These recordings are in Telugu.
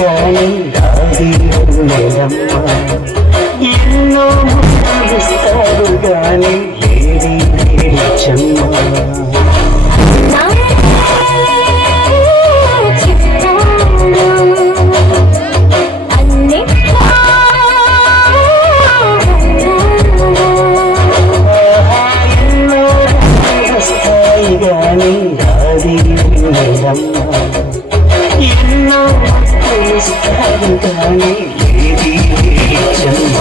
గాని రాది నెలమ్మ ఎన్నో ముస్తాడు గాని లేడి చెమ్మ గాని రాది నెలమ్మ ఎన్నో ముస్తాడు గాని లేడి చెమ్మ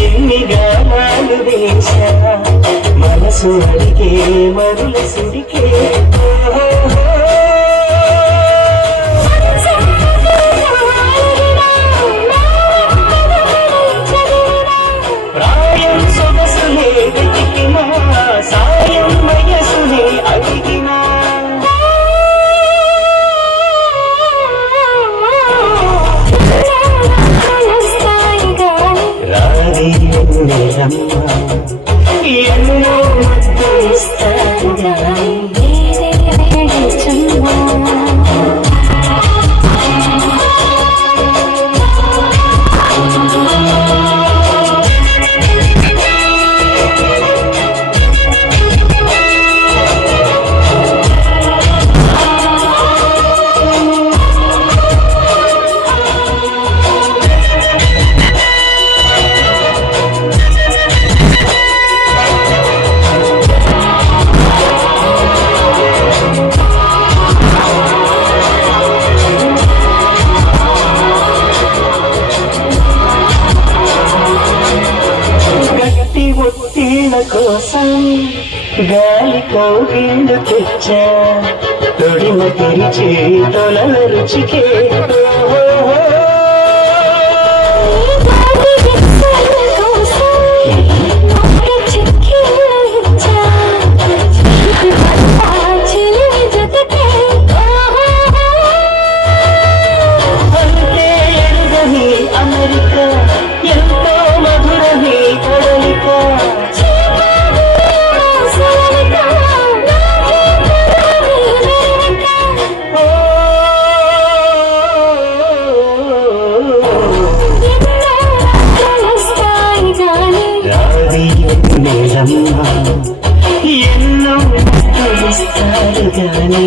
ఎన్ని గానాలు వేశా మనసు అడిగే మరుల సుడికే ప్రాయం సొగసులే వెతికినా సాయం వయసులే అడిగినా ఎన్నో ముద్దిస్తాడు గాని ఒత్తిళ్ళ కోసం గాలి కౌగిళ్ళు తెచ్చా తొడిమ తెరిచి తొలల రుచికే అంటే ఎరుగని అమెరికా ఎంతో మధురని కొడలిక ఎన్నో ఇస్తాడు గాని